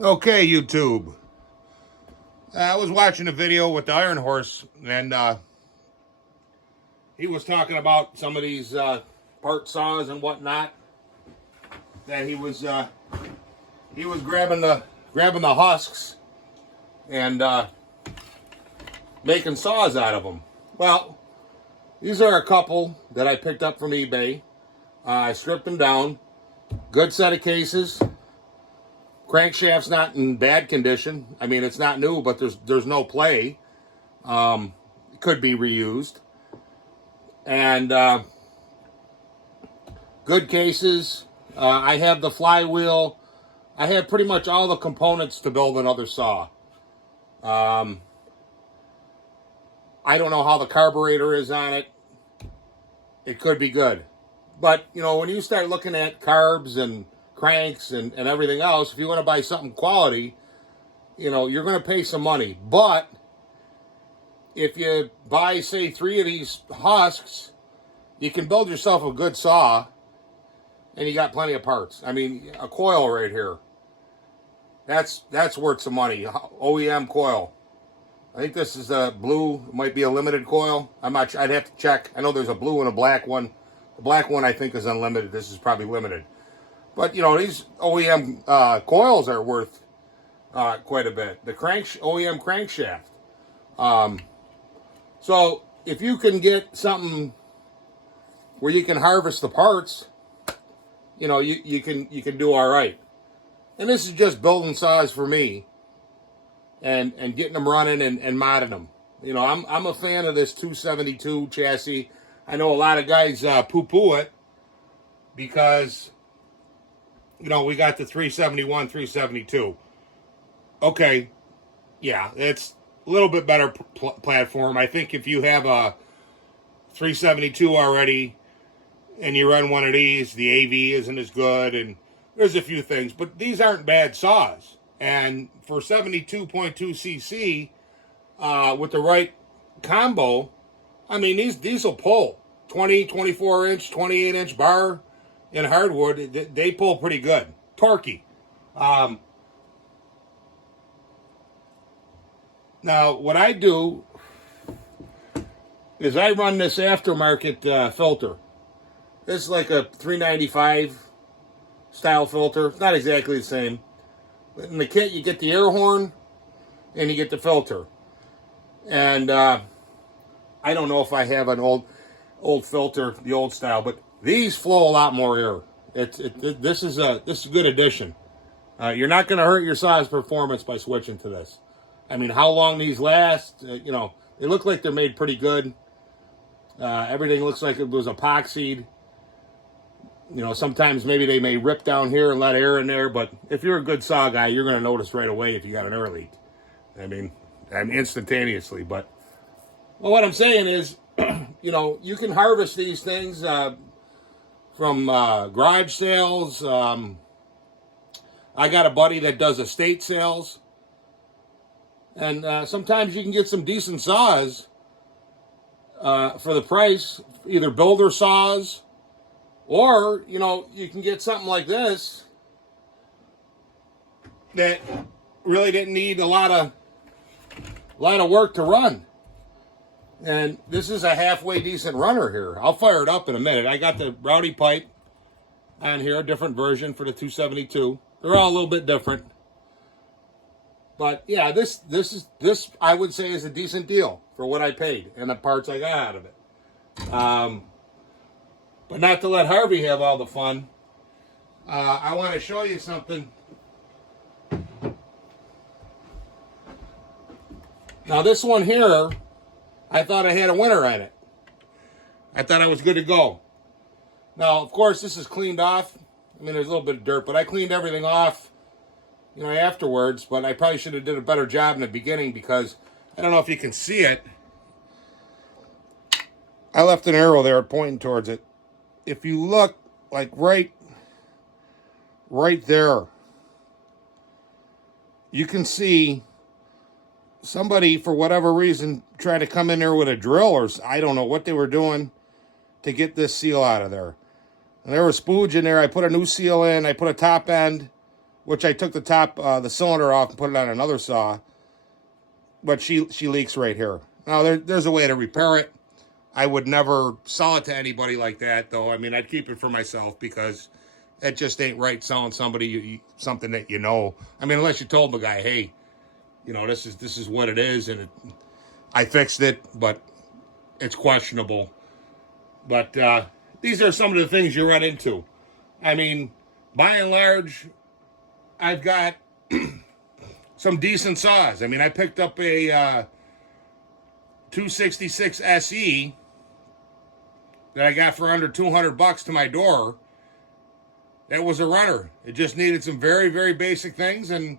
Okay, YouTube. I was watching a video with the Iron Horse, and he was talking about some of these part saws and whatnot. That he was grabbing the husks and making saws out of them. Well, these are a couple that I picked up from eBay. I stripped them down. Good set of cases. Crankshaft's not in bad condition. I mean, it's not new, but there's no play. It could be reused. And good cases. I have the flywheel. I have pretty much all the components to build another saw. I don't know how the carburetor is on it. It could be good. But, you know, when you start looking at carbs and cranks and everything else, if you want to buy something quality, you know, you're going to pay some money. But if you buy, say, 3 of these husks, you can build yourself a good saw, and you got plenty of parts. I mean, a coil right here. That's worth some money. OEM coil. I think this is a blue, might be a limited coil. I'm not sure. I'd have to check. I know there's a blue and a black one. The black one I think is unlimited. This is probably limited. But, you know, these OEM coils are worth quite a bit. The OEM crankshaft. So if you can get something where you can harvest the parts, you know, you can do all right. And this is just building saws for me, and getting them running and modding them. You know, I'm a fan of this 272 chassis. I know a lot of guys poo-poo it because, you know, we got the 371, 372. Okay, yeah, it's a little bit better platform. I think if you have a 372 already and you run one of these, the AV isn't as good, and there's a few things, but these aren't bad saws. And for 72.2 cc with the right combo, I mean, these will pull 20, 24 inch, 28 inch bar in hardwood. They pull pretty good, torquey. Now, what I do is I run this aftermarket filter. This is like a 395 style filter. It's not exactly the same. But in the kit, you get the air horn and you get the filter. And I don't know if I have an old filter, the old style, but these flow a lot more air. This is a good addition. You're not going to hurt your saw's performance by switching to this. I mean, how long these last, you know, they look like they're made pretty good. Everything looks like it was epoxied. You know, sometimes maybe they may rip down here and let air in there, but if you're a good saw guy, you're going to notice right away if you got an air leak. I mean instantaneously. But well, what I'm saying is, you know, you can harvest these things from garage sales. I got a buddy that does estate sales. And sometimes you can get some decent saws for the price, either builder saws, or, you know, you can get something like this that really didn't need a lot of work to run. And this is a halfway decent runner here. I'll fire it up in a minute. I got the Rowdy pipe on here, a different version for the 272. They're all a little bit different. But yeah, this I would say is a decent deal for what I paid and the parts I got out of it. But not to let Harvey have all the fun. I want to show you something. Now this one here, I thought I had a winner on it. I thought I was good to go. Now, of course, this is cleaned off. I mean, there's a little bit of dirt, but I cleaned everything off, you know, afterwards. But I probably should have did a better job in the beginning because I don't know if you can see it. I left an arrow there pointing towards it. If you look, like right there, you can see somebody, for whatever reason, tried to come in there with a drill, or I don't know what they were doing to get this seal out of there. And there was spooge in there. I put a new seal in. I put a top end. which I took the top, the cylinder off and put it on another saw. But she leaks right here. Now, there's a way to repair it. I would never sell it to anybody like that, though. I mean, I'd keep it for myself because it just ain't right selling somebody something that you know. I mean, unless you told the guy, hey, you know, this is what it is, and I fixed it, but it's questionable. But these are some of the things you run into. I mean, by and large, I've got some decent saws. I mean, I picked up a 266 SE that I got for under $200 to my door. That was a runner. It just needed some very, very basic things, and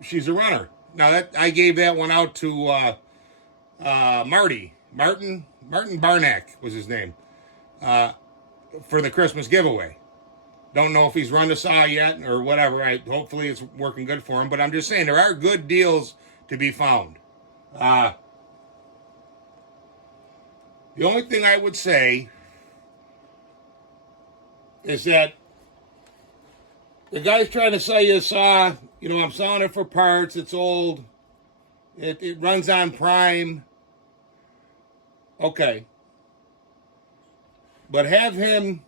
she's a runner. Now that I gave that one out to Martin Barnack was his name, for the Christmas giveaway. Don't know if he's run the saw yet or whatever. Hopefully it's working good for him. But I'm just saying there are good deals to be found. The only thing I would say is that the guy's trying to sell you a saw. You know, I'm selling it for parts. It's old. It runs on prime. Okay. But have him...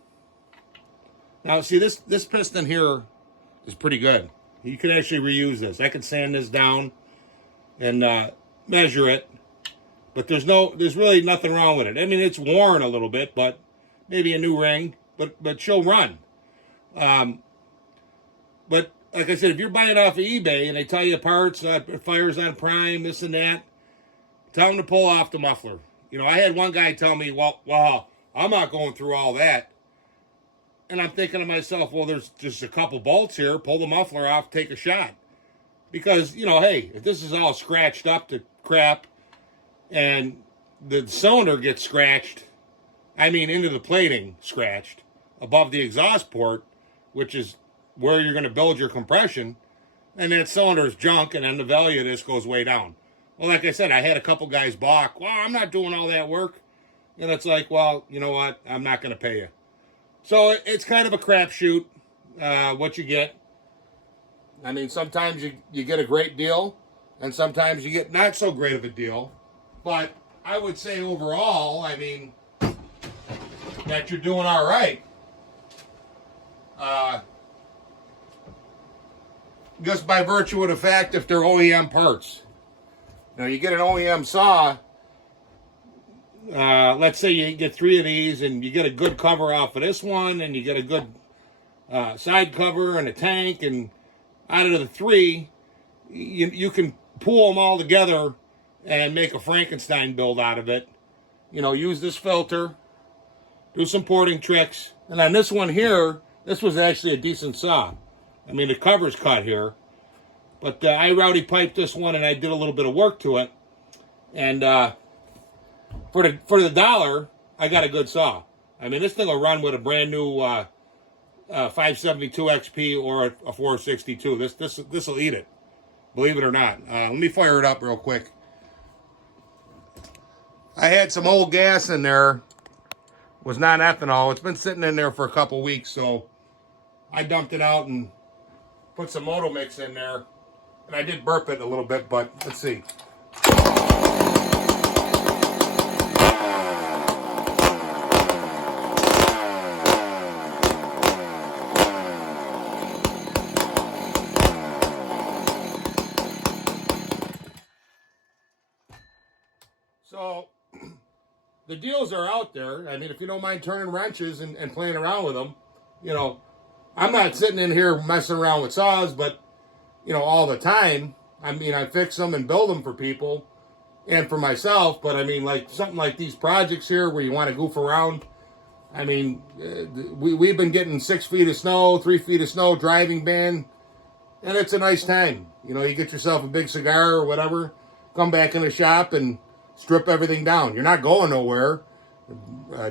Now, see, this piston here is pretty good. You can actually reuse this. I can sand this down and measure it. But there's really nothing wrong with it. I mean, it's worn a little bit, but maybe a new ring. But she'll run. But like I said, if you're buying off of eBay and they tell you parts, fires on prime, this and that, tell them to pull off the muffler. You know, I had one guy tell me, well, I'm not going through all that. And I'm thinking to myself, well, there's just a couple bolts here. Pull the muffler off, take a shot. Because, you know, hey, if this is all scratched up to crap and the cylinder gets scratched, I mean into the plating scratched, above the exhaust port, which is where you're going to build your compression, and that cylinder's junk, and then the value of this goes way down. Well, like I said, I had a couple guys balk. Well, I'm not doing all that work. And it's like, well, you know what? I'm not going to pay you. So it's kind of a crapshoot, what you get. I mean, sometimes you get a great deal, and sometimes you get not so great of a deal. But I would say overall, I mean, that you're doing all right. Just by virtue of the fact if they're OEM parts. Now, you get an OEM saw, let's say you get 3 of these and you get a good cover off of this one and you get a good side cover and a tank, and out of the 3, you can pull them all together and make a Frankenstein build out of it. You know, use this filter, do some porting tricks. And on this one here, this was actually a decent saw. I mean, the cover's cut here. But I rowdy piped this one and I did a little bit of work to it. And for the dollar, I got a good saw. I mean, this thing will run with a brand new 572 XP or a 462. This will eat it, believe it or not. Let me fire it up real quick. I had some old gas in there. It was not ethanol. It's been sitting in there for a couple weeks, so I dumped it out and put some moto mix in there. And I did burp it a little bit, but let's see. So the deals are out there. I mean, if you don't mind turning wrenches and playing around with them, you know, I'm not sitting in here messing around with saws, but, you know, all the time. I mean, I fix them and build them for people and for myself, but I mean, like something like these projects here where you want to goof around. I mean, we've been getting 6 feet of snow, 3 feet of snow, driving ban, and it's a nice time. You know, you get yourself a big cigar or whatever, come back in the shop and strip everything down. You're not going nowhere.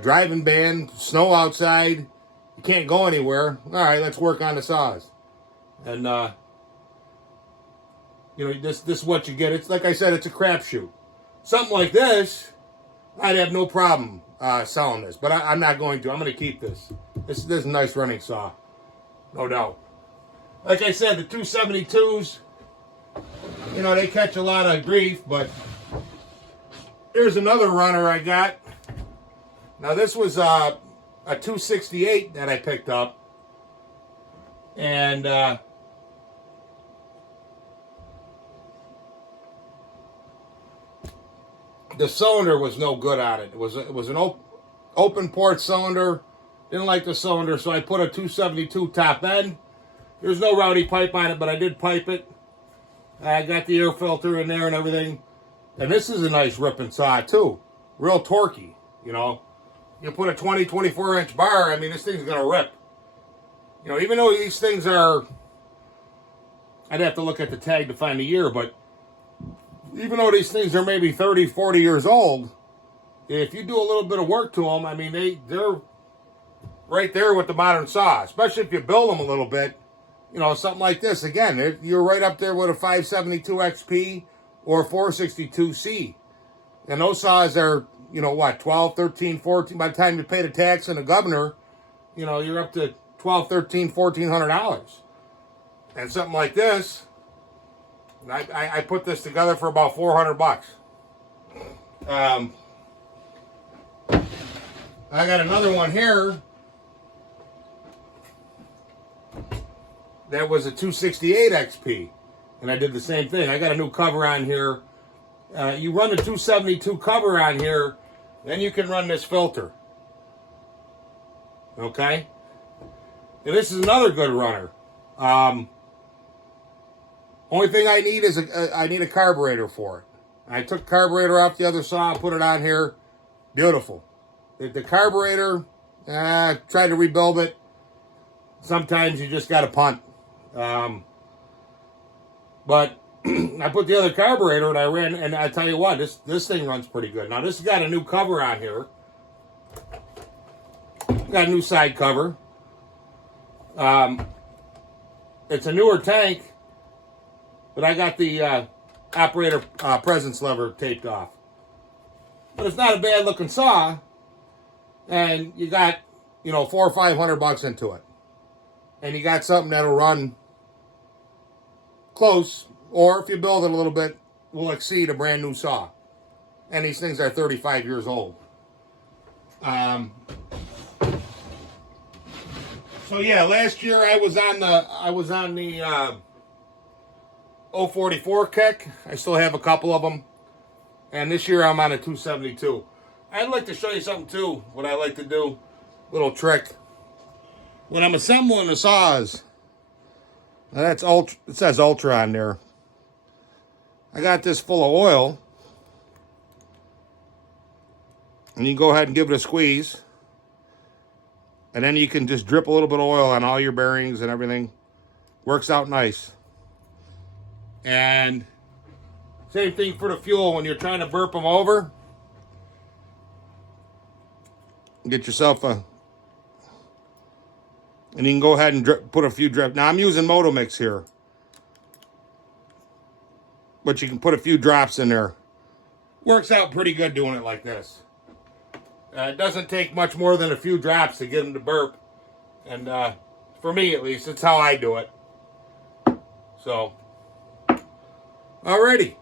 Driving ban, snow outside, you can't go anywhere. All right, let's work on the saws. And, you know, this is what you get. It's like I said, it's a crapshoot. Something like this, I'd have no problem selling this, but I'm not going to. I'm going to keep this. This is a nice running saw, no doubt. Like I said, the 272s, you know, they catch a lot of grief, but here's another runner I got. Now this was a 268 that I picked up. And the cylinder was no good on it. It was an open port cylinder. Didn't like the cylinder, so I put a 272 top end. There's no rowdy pipe on it, but I did pipe it. I got the air filter in there and everything. And this is a nice ripping saw too. Real torquey, you know. You put a 20, 24-inch bar, I mean, this thing's going to rip. You know, even though these things are, I'd have to look at the tag to find the year, but even though these things are maybe 30, 40 years old, if you do a little bit of work to them, I mean, they're right there with the modern saw, especially if you build them a little bit. You know, something like this. Again, you're right up there with a 572 XP or 462C. And those saws are, you know, what, 12, 13, 14. By the time you pay the tax and the governor, you know, you're up to $1,200, $1,300, $1,400. And something like this, I put this together for about $400. I got another one here that was a 268 XP, and I did the same thing. I got a new cover on here. You run the 272 cover on here, then you can run this filter. Okay? And this is another good runner. Only thing I need is I need a carburetor for it. I took the carburetor off the other saw, put it on here. Beautiful. The carburetor, tried to rebuild it. Sometimes you just got to punt. But I put the other carburetor and I ran, and I tell you what, this thing runs pretty good. Now this has got a new cover on here. Got a new side cover. It's a newer tank, but I got the operator presence lever taped off. But it's not a bad looking saw, and you got, you know, $400 or $500 into it, and you got something that'll run close, or if you build it a little bit, will exceed a brand new saw. And these things are 35 years old. So yeah, last year I was on the 044 kick. I still have a couple of them, and this year I'm on a 272. I'd like to show you something too. What I like to do, little trick. When I'm assembling the saws, now that's ultra. It says ultra on there. I got this full of oil, and you go ahead and give it a squeeze. And then you can just drip a little bit of oil on all your bearings and everything. Works out nice. And same thing for the fuel when you're trying to burp them over. Get yourself a... And you can go ahead and put a few drips. Now I'm using Motomix here. But you can put a few drops in there. Works out pretty good doing it like this. It doesn't take much more than a few drops to get them to burp. And for me, at least, that's how I do it. So, alrighty.